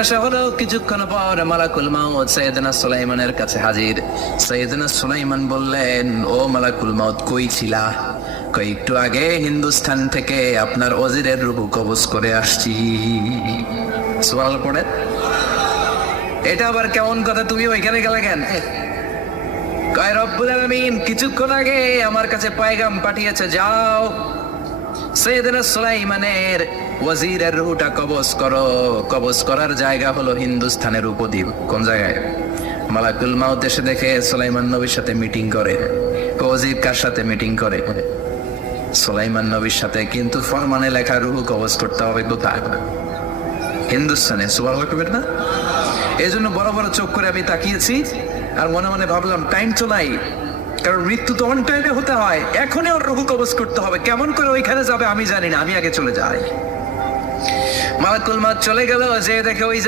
আসা হলো কিছুক্ষণ পর মালাকুল মাউত সাইয়েদনা সুলাইমানের কাছে হাজির। সাইয়েদনা সুলাইমান বললেন, ও মালাকুল মাউত, কই ছিলা? কই একটু আগে হিন্দুস্তান থেকে আপনার ওজিরের রূহ কবজ করে আসছি। সুবহানাল্লাহ পড়ে। এটা আবার কেমন কথা, তুমি ওইখানে গেলে কেন? কয় রব্বুল আলামিন কিছুক্ষণ আগে আমার কাছে পায়গাম পাঠিয়েছে, যাও সাইয়েদনা সুলাইমানের ওয়াজিরের রূহটা কবজ করো। কবজ করার জায়গা হলো হিন্দুস্তানের উপদ্বীপ। কোন জায়গায়? মালাকুল মাউত এসে দেখে সুলাইমান নবীর সাথে মিটিং করে। ওয়াজির কার সাথে মিটিং করে? সুলাইমান নবীর সাথে। কিন্তু ফরমানে লেখা রূহ কবজ করতে হবে কোথায়? হিন্দুস্তানে। সুবহানাল্লাহ কইবেন না? এই জন্য বড় বড় চোখ করে আমি তাকিয়েছি আর মনে মনে ভাবলাম, টাইম তো নাই, কারণ মৃত্যু তো অন টাইমে হতে হয়। এখনই ওর রূহ কবজ করতে হবে। কেমন করে ওইখানে যাবে আমি জানি না, আমি আগে চলে যাই। মালাকুল মাউত চলে গেল, যে দেখে ওই